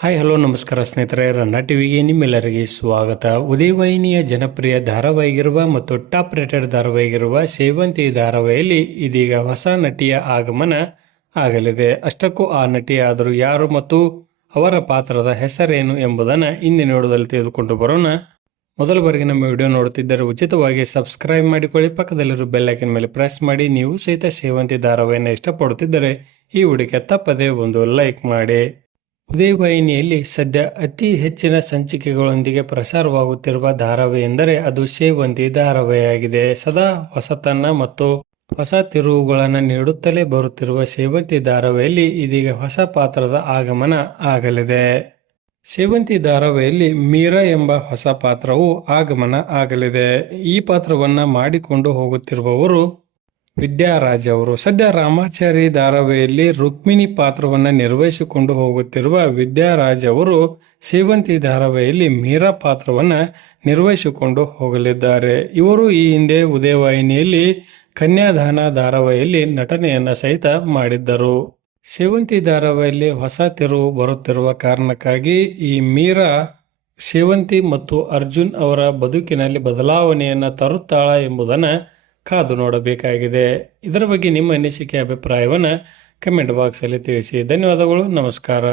Hi hello ನಮಸ್ಕಾರ ಸ್ನೇಹಿತರೆ. ರನ್ನ ಟಿವಿಗೆ ನಿಮ್ಮೆಲ್ಲರಿಗೆ ಸ್ವಾಗತ. ಉದಯವಾಹಿನಿಯ ಜನಪ್ರಿಯ ಧಾರಾವಾಹಿಗಿರುವ ಮತ್ತು ಟಾಪ್ ರೇಟೆಡ್ ಧಾರಾವಾಹಿಗಿರುವ ಸೇವಂತಿ ಧಾರಾವಾಹಿಯಲ್ಲಿ ಇದೀಗ ಹೊಸ ನಟಿಯ ಆಗಮನ ಆಗಲಿದೆ. ಅಷ್ಟಕ್ಕೂ ಆ ನಟಿಯಾದರೂ ಯಾರು ಮತ್ತು ಅವರ ಪಾತ್ರದ ಹೆಸರೇನು ಎಂಬುದನ್ನು ಇಂದಿನ ನೋಡೋದಲ್ಲಿ ತೆಗೆದುಕೊಂಡು ಬರೋಣ. ಮೊದಲ ಬಾರಿಗೆ ನಮ್ಮ ವಿಡಿಯೋ ನೋಡುತ್ತಿದ್ದರೆ ಉಚಿತವಾಗಿ ಸಬ್ಸ್ಕ್ರೈಬ್ ಮಾಡಿಕೊಳ್ಳಿ. ಪಕ್ಕದಲ್ಲಿರೋ ಬೆಲ್ಲೈಕನ್ ಮೇಲೆ ಪ್ರೆಸ್ ಮಾಡಿ. ನೀವು ಸಹಿತ ಸೇವಂತಿ ಧಾರಾವಾಹಿಯನ್ನು ಇಷ್ಟಪಡುತ್ತಿದ್ದರೆ ಈ ವಿಡಿಯೋಕ್ಕೆ ತಪ್ಪದೇ ಒಂದು ಲೈಕ್ ಮಾಡಿ. ಉದಯವಾಹಿನಿಯಲ್ಲಿ ಸದ್ಯ ಅತಿ ಹೆಚ್ಚಿನ ಸಂಚಿಕೆಗಳೊಂದಿಗೆ ಪ್ರಸಾರವಾಗುತ್ತಿರುವ ಧಾರಾವಾಹಿ ಎಂದರೆ ಅದು ಸೇವಂತಿ ಧಾರಾವಾಹಿಯಾಗಿದೆ ಸದಾ ಹೊಸತನ ಮತ್ತು ಹೊಸ ತಿರುವುಗಳನ್ನು ನೀಡುತ್ತಲೇ ಬರುತ್ತಿರುವ ಸೇವಂತಿ ಧಾರಾವಾಹಿಯಲ್ಲಿ ಇದೀಗ ಹೊಸ ಪಾತ್ರದ ಆಗಮನ ಆಗಲಿದೆ. ಸೇವಂತಿ ಧಾರಾವಾಹಿಯಲ್ಲಿ ಮೀರಾ ಎಂಬ ಹೊಸ ಪಾತ್ರವು ಆಗಮನ ಆಗಲಿದೆ. ಈ ಪಾತ್ರವನ್ನು ಮಾಡಿಕೊಂಡು ಹೋಗುತ್ತಿರುವವರು ವಿದ್ಯಾರಾಜ್ ಅವರು, ಸದ್ಯ ರಾಮಾಚಾರಿ ಧಾರಾವಾಹಿಯಲ್ಲಿ ರುಕ್ಮಿಣಿ ಪಾತ್ರವನ್ನು ನಿರ್ವಹಿಸಿಕೊಂಡು ಹೋಗುತ್ತಿರುವ ವಿದ್ಯಾರಾಜ್ ಅವರು, ಸೇವಂತಿ ಧಾರಾವಾಹಿಯಲ್ಲಿ ಮೀರಾ ಪಾತ್ರವನ್ನು ನಿರ್ವಹಿಸಿಕೊಂಡು ಹೋಗಲಿದ್ದಾರೆ. ಇವರು ಈ ಹಿಂದೆ ಉದಯವಾಹಿನಿಯಲ್ಲಿ ಕನ್ಯಾದಾನ ಧಾರಾವಾಹಿಯಲ್ಲಿ ನಟನೆಯನ್ನು ಸಹಿತ ಮಾಡಿದ್ದರು. ಸೇವಂತಿ ಧಾರಾವಾಹಿಯಲ್ಲಿ ಹೊಸ ತಿರುವು ಬರುತ್ತಿರುವ ಕಾರಣಕ್ಕಾಗಿ ಈ ಮೀರಾ, ಸೇವಂತಿ ಮತ್ತು ಅರ್ಜುನ್ ಅವರ ಬದುಕಿನಲ್ಲಿ ಬದಲಾವಣೆಯನ್ನು ತರುತ್ತಾಳ ಎಂಬುದನ್ನು ಕಾದು ನೋಡಬೇಕಾಗಿದೆ. ಇದರ ಬಗ್ಗೆ ನಿಮ್ಮ ಅನಿಸಿಕೆ ಅಭಿಪ್ರಾಯವನ್ನು ಕಮೆಂಟ್ ಬಾಕ್ಸಲ್ಲಿ ತಿಳಿಸಿ. ಧನ್ಯವಾದಗಳು. ನಮಸ್ಕಾರ.